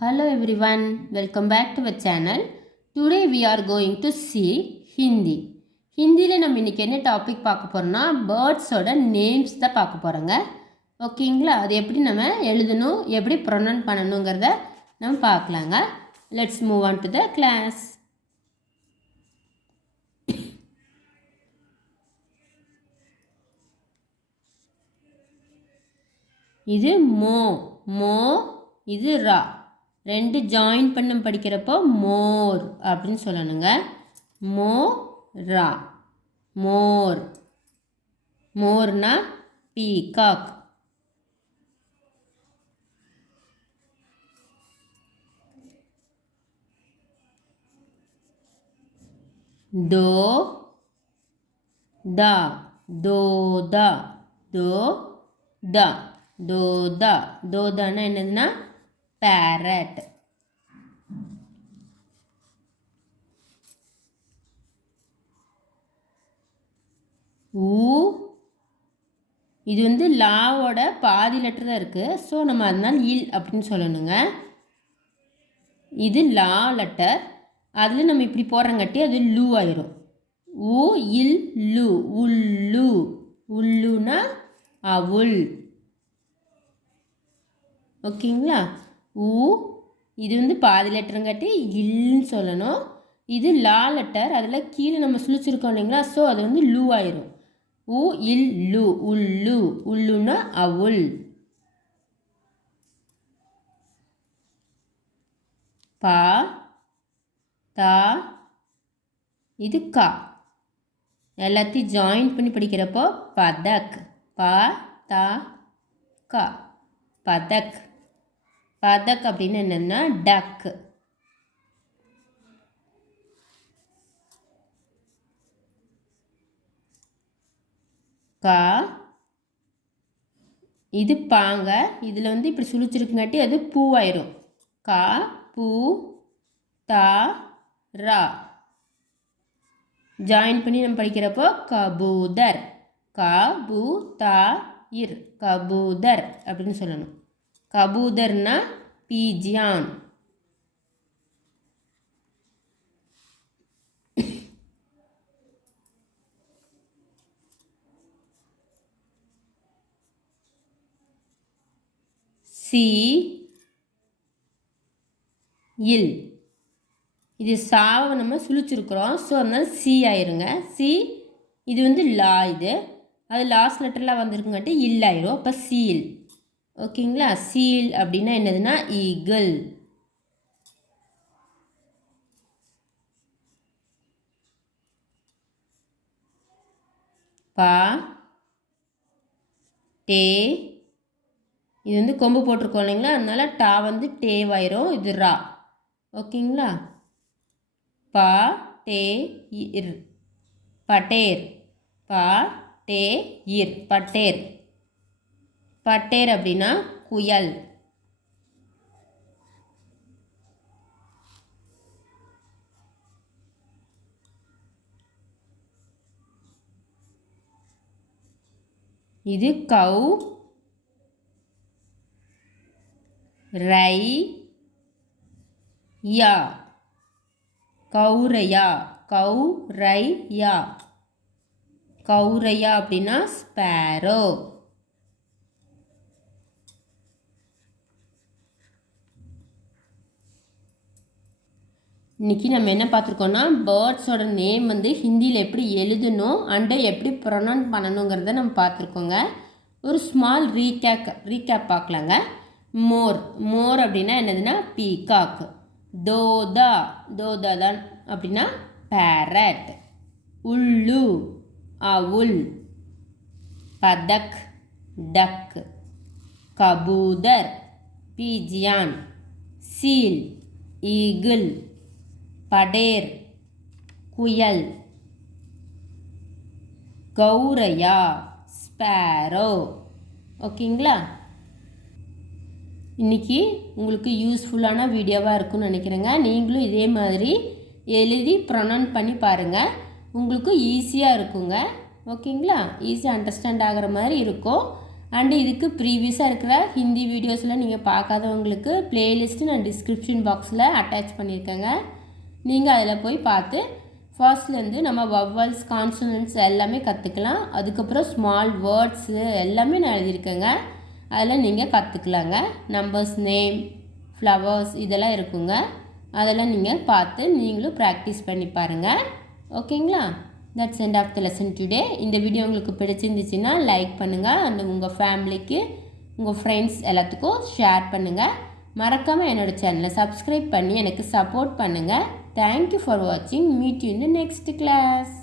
Hello everyone, welcome back to our channel. Today we are going to see Hindi. ஹிந்தியில் நம்ம இன்றைக்கி என்ன topic பார்க்க போகிறோம்னா பேர்ட்ஸோட நேம்ஸ் தான் பார்க்க போகிறோங்க. ஓகேங்களா? அது எப்படி நம்ம எழுதணும், எப்படி ப்ரொனவுன்ஸ் பண்ணணுங்கிறத நம்ம பார்க்கலாங்க. Let's move on to the class. இது மோ மோ, இது ரா. ரெண்டு ஜாயின் பண்ண படிக்கிறப்போ மோர் அப்படின்னு சொல்லணுங்க. மோரா, மோர். மோர்னா பீகாக். தோ தா, தோதா, தோதா, தோதா. தோதானா என்னதுன்னா parrot. இது வந்து லாவோட பாதி லெட்டர் தான் இருக்குது. ஸோ நம்ம அதனால் இல் அப்படின்னு சொல்லணுங்க. இது லா லெட்டர், அதில் நம்ம இப்படி போடுறங்காட்டி அது லூ ஆயிரும். ஊ இல் லு, உள்ளு. உள்ளுனா அவுல். ஓகேங்களா? ஊ இது வந்து பாதி லெட்டருங்காட்டி இல்ன்னு சொல்லணும். இது லா லெட்டர், அதில் கீழே நம்ம சுழிச்சிருக்கோம் இல்லைங்களா? ஸோ அது வந்து லூ ஆயிரும். ஊ இல் லு, உள்ளு. உள்ளுன்னா அவுல். பா தா, இது கா. எல்லாத்தையும் ஜாயின் பண்ணி படிக்கிறப்போ பதக். பா தா கா, பதக். பதக் அப்படின்னு என்னென்னா டக். கா, இது பாங்க. இதில் வந்து இப்படி சுழிச்சிருக்குங்காட்டி அது பூவாயிரும். கா பூ தா ரா. ஜாயின் பண்ணி நம்ம படிக்கிறப்போ கபூதர். கபூ தா இர், கபூதர் அப்படின்னு சொல்லணும். கபூதர்னா பீஜியான். சி இல், இது சாவை நம்ம சுழிச்சிருக்கிறோம். ஸோ அதனால சி ஆயிருங்க. சி இது வந்து லா, இது அது லாஸ்ட் லெட்டர்லாம் வந்திருக்குங்காட்டி இல் ஆயிரும். அப்போ சீல். ஓகேங்களா? சீல் அப்படின்னா என்னதுன்னா ஈகிள். பா டே, இது வந்து கொம்பு போட்டிருக்கோம் இல்லைங்களா? அதனால டா வந்து டேவாயிரும். இது ரா. ஓகேங்களா? பா டே இர், பட்டேர். பா டே இர், பட்டேர். பட்டேர் அப்படின்னா குயல். இது கௌ ரை யா, கௌரையா. கௌரையா, கௌரையா அப்படின்னா ஸ்பேரோ. இன்றைக்கி நம்ம என்ன பார்த்துருக்கோன்னா பேர்ட்ஸோட நேம் வந்து ஹிந்தியில் எப்படி எழுதணும் அண்டு எப்படி ப்ரொனவுன்ஸ் பண்ணணுங்கிறத நம்ம பார்த்துருக்கோங்க. ஒரு ஸ்மால் ரீகேப் பார்க்கலாங்க. மோர். மோர் அப்படின்னா என்னதுன்னா பீகாக். தோதா, தோதா தான் அப்படின்னா பேரட். உள்ளு அவுல். பதக் டக். கபூதர் பீஜியான். சீல் ஈகிள். படேர் குயல். கௌரையா ஸ்பேரோ. ஓகேங்களா? இன்றைக்கி உங்களுக்கு யூஸ்ஃபுல்லான வீடியோவாக இருக்குன்னு நினைக்கிறேங்க. நீங்களும் இதே மாதிரி எழுதி ப்ரொனவுன்ஸ் பண்ணி பாருங்கள். உங்களுக்கு ஈஸியாக இருக்குங்க. ஓகேங்களா? ஈஸியாக அண்டர்ஸ்டாண்ட் ஆகிற மாதிரி இருக்கும். அண்டு இதுக்கு ப்ரீவியஸாக இருக்கிற ஹிந்தி வீடியோஸில் நீங்கள் பார்க்காதவங்களுக்கு ப்ளேலிஸ்ட்டு நான் டிஸ்கிரிப்ஷன் பாக்ஸில் அட்டாச் பண்ணியிருக்கேங்க. நீங்கள் அதில் போய் பார்த்து ஃபர்ஸ்ட்லேருந்து நம்ம வவ்வல்ஸ் கான்சனன்ட்ஸ் எல்லாமே கற்றுக்கலாம். அதுக்கப்புறம் ஸ்மால் வேர்ட்ஸு எல்லாமே நான் எழுதியிருக்கேங்க. அதில் நீங்கள் கற்றுக்கலாங்க. நம்பர்ஸ், நேம், ஃப்ளவர்ஸ் இதெல்லாம் இருக்குங்க. அதெல்லாம் நீங்கள் பார்த்து நீங்களும் ப்ராக்டிஸ் பண்ணி பாருங்கள். ஓகேங்களா? That's end of the lesson today. இந்த வீடியோ உங்களுக்கு பிடிச்சிருந்துச்சுன்னா லைக் பண்ணுங்கள். அண்ட் உங்கள் ஃபேமிலிக்கு உங்கள் ஃப்ரெண்ட்ஸ் எல்லாத்துக்கும் ஷேர் பண்ணுங்கள். மறக்காமல் என்னோடய சேனலை சப்ஸ்கிரைப் பண்ணி எனக்கு சப்போர்ட் பண்ணுங்கள். தேங்க்யூ ஃபார் வாட்சிங். Meet you in the next class.